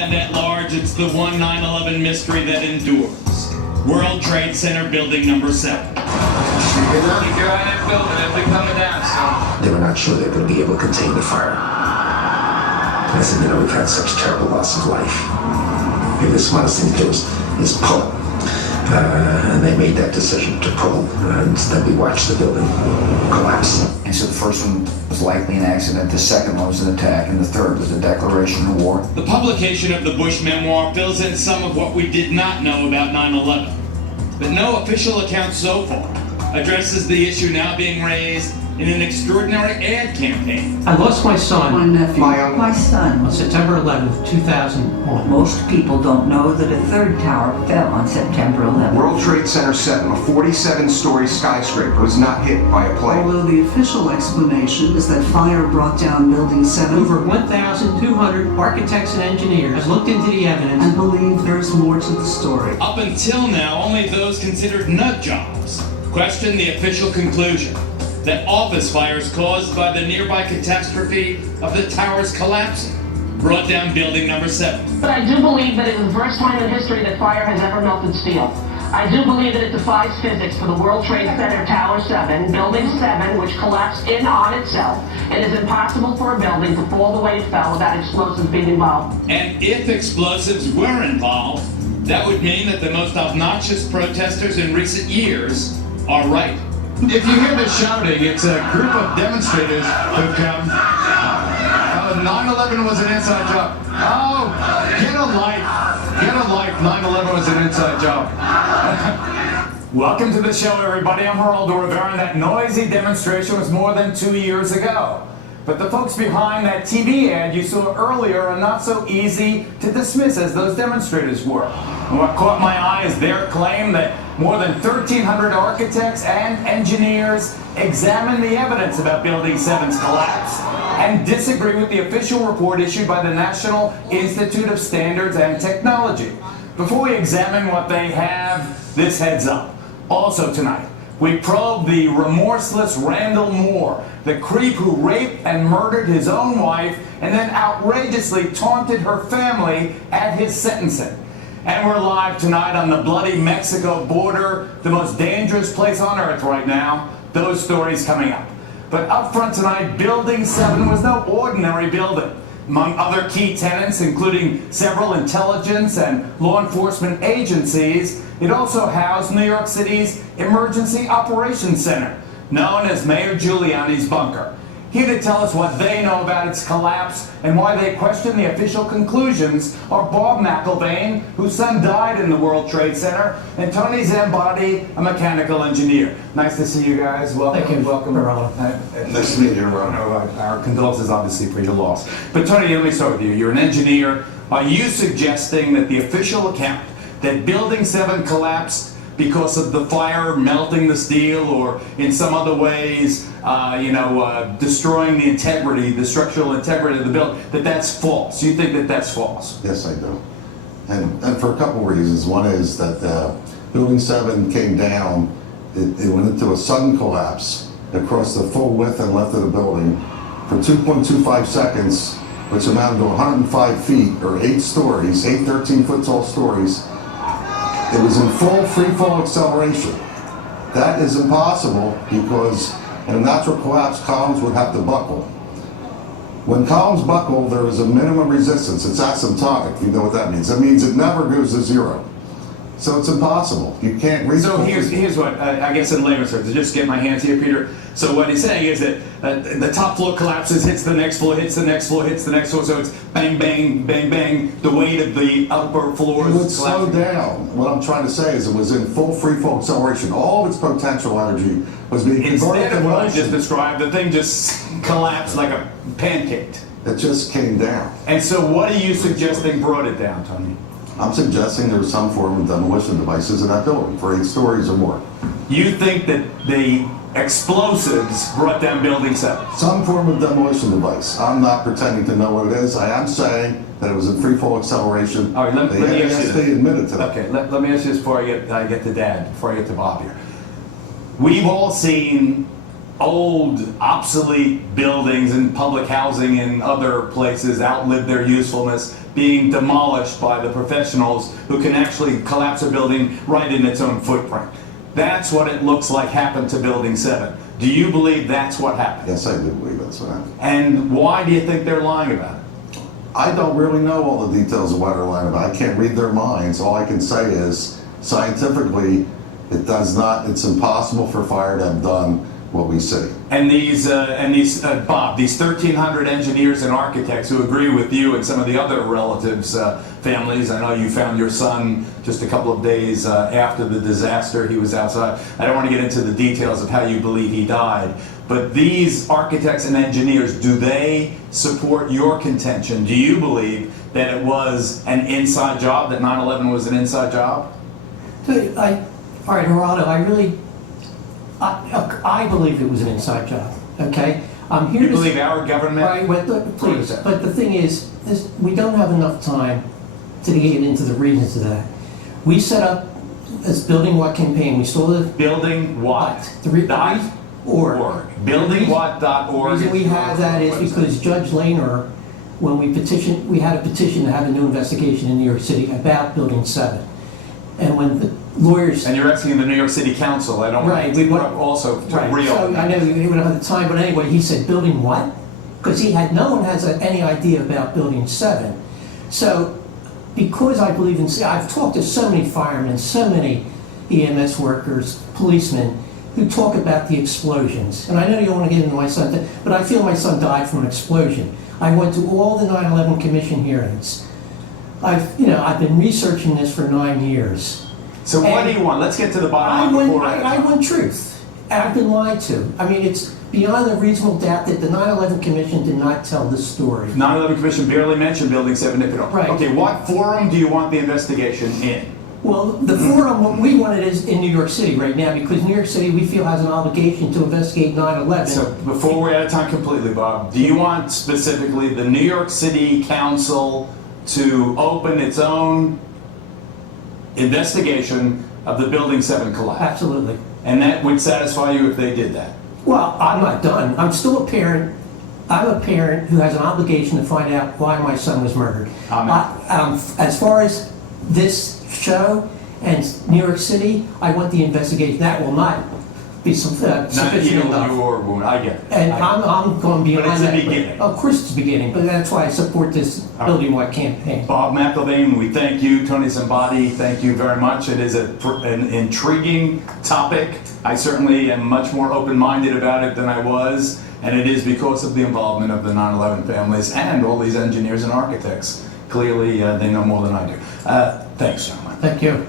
and at large, it's the one 9/11 mystery that endures. World Trade Center building number 7. Keep your eye on that building, it'll be coming down soon. They were not sure they were going to be able to contain the fire. I said, we've had such terrible loss of life. Maybe the smartest thing to do is pull. And they made that decision to pull, and then we watched the building collapse. And so the first one was likely an accident, the second one was an attack, and the third was a declaration of war. The publication of the Bush memoir fills in some of what we did not know about 9/11. But no official account so far addresses the issue now being raised in an extraordinary ad campaign. I lost my son. My nephew. My son. On September 11th, 2001. Most people don't know that a third tower fell on September 11th. World Trade Center 7, a 47-story skyscraper, was not hit by a plane. Although the official explanation is that fire brought down Building 7. Over 1,200 architects and engineers have looked into the evidence And believe there's more to the story. Up until now, only those considered nut jobs question the official conclusion that office fires caused by the nearby catastrophe of the towers collapsing brought down building number 7. But I do believe that it is the first time in history that fire has ever melted steel. I do believe that it defies physics for the World Trade Center Tower 7, Building 7, which collapsed in on itself. It is impossible for a building to fall the way it fell without explosives being involved. And if explosives were involved, that would mean that the most obnoxious protesters in recent years are right. If you hear this shouting, it's a group of demonstrators who've come. 9/11 was an inside job. Oh, get a life. Get a life. 9/11 was an inside job. Welcome to the show, everybody. I'm Geraldo Rivera, and that noisy demonstration was more than 2 years ago. But the folks behind that TV ad you saw earlier are not so easy to dismiss as those demonstrators were. And what caught my eye is their claim that more than 1,300 architects and engineers examined the evidence about Building 7's collapse and disagree with the official report issued by the National Institute of Standards and Technology. Before we examine what they have, this heads up. Also tonight, we probe the remorseless Randall Moore, the creep who raped and murdered his own wife and then outrageously taunted her family at his sentencing. And we're live tonight on the bloody Mexico border, the most dangerous place on earth right now. Those stories coming up. But up front tonight, Building 7 was no ordinary building. Among other key tenants, including several intelligence and law enforcement agencies, it also housed New York City's Emergency Operations Center, known as Mayor Giuliani's bunker. Here to tell us what they know about its collapse and why they question the official conclusions are Bob McIlvaine, whose son died in the World Trade Center, and Tony Zambati, a mechanical engineer. Nice to see you guys. Welcome. Thank you. Welcome. Nice to meet you, Ron. Our condolences, obviously, for your loss. But Tony, let me start with you. You're an engineer. Are you suggesting that the official account that Building 7 collapsed because of the fire melting the steel or in some other ways, destroying the integrity, the structural integrity of the building, that's false? You think that that's false? Yes, I do. And for a couple of reasons. One is that Building 7 came down, it went into a sudden collapse across the full width and length of the building for 2.25 seconds, which amounted to 105 feet or 8 stories, 8 13-foot tall stories. It was in full free-fall acceleration. That is impossible because in a natural collapse, columns would have to buckle. When columns buckle, there is a minimum resistance. It's asymptotic, if you know what that means. That means it never goes to zero. So it's impossible. You can't reach. So here's what, I guess in layman's terms, to just get my hands here, Peter. So what he's saying is that the top floor collapses, hits the next floor, hits the next floor, hits the next floor, so it's bang, bang, bang, bang, the weight of the upper floors. It would slow down. What I'm trying to say is it was in full free fall acceleration. All of its potential energy was being converted Instead to of what I motion. just described, the thing just collapsed like a pancake. It just came down. And so what are you suggesting brought it down, Tony? I'm suggesting there was some form of demolition devices in that building for 8 stories or more. You think that the explosives brought down Building 7? Some form of demolition device. I'm not pretending to know what it is. I am saying that it was in free fall acceleration. All right, let me ask you this. They admitted to that. Okay, let me ask you this before I get to Dad, before I get to Bob here. We've all seen old, obsolete buildings and public housing in other places outlived their usefulness, being demolished by the professionals who can actually collapse a building right in its own footprint. That's what it looks like happened to Building 7. Do you believe that's what happened? Yes, I do believe that's what happened. And why do you think they're lying about it? I don't really know all the details of what they're lying about. I can't read their minds. All I can say is, scientifically, it's impossible for fire to have done what we see. And these, Bob, these 1,300 engineers and architects who agree with you and some of the other relatives' families. I know you found your son just a couple of days after the disaster. He was outside. I don't want to get into the details of how you believe he died. But these architects and engineers, do they support your contention? Do you believe that it was an inside job, that 9/11 was an inside job? All right, Geraldo, I believe it was an inside job, okay? I'm here You to believe our government? Right, but please, but the thing is, we don't have enough time to get into the reasons of that. We set up this Building What campaign. We saw the Building what? .org. BuildingWhat.org. The reason we have that is because Judge Lehner, when we had a petition to have a new investigation in New York City about Building 7. And when the lawyers... And you're asking the New York City Council, I don't want to also to reopen. So I know you don't have the time, but anyway, he said, building what? Because no one has any idea about Building 7. So, because I believe in... I've talked to so many firemen, so many EMS workers, policemen, who talk about the explosions. And I know you don't want to get into my son, but I feel my son died from an explosion. I went to all the 9/11 Commission hearings. I've been researching this for 9 years. So what do you want? Let's get to the bottom line before I want truth. I've been lied to. I mean, it's beyond a reasonable doubt that the 9/11 Commission did not tell the story. 9/11 Commission barely mentioned Building 7 if at all. Right. Okay, what forum do you want the investigation in? Well, the forum, what we want it is in New York City right now, because New York City, we feel, has an obligation to investigate 9/11. So before we're out of time completely, Bob, do you want specifically the New York City Council to open its own investigation of the Building 7 collapse? Absolutely. And that would satisfy you if they did that? Well, I'm not done. I'm still a parent. I'm a parent who has an obligation to find out why my son was murdered. As far as this show and New York City, I want the investigation. That will not be sufficient enough. I get it. And I'm going beyond But it's that. the beginning. Of course it's the beginning, but that's why I support this Building What campaign. Bob McIlvaine, we thank you. Tony Zambati, thank you very much. It is an intriguing topic. I certainly am much more open-minded about it than I was, and it is because of the involvement of the 9/11 families and all these engineers and architects. Clearly, they know more than I do. Thanks, gentlemen. Thank you.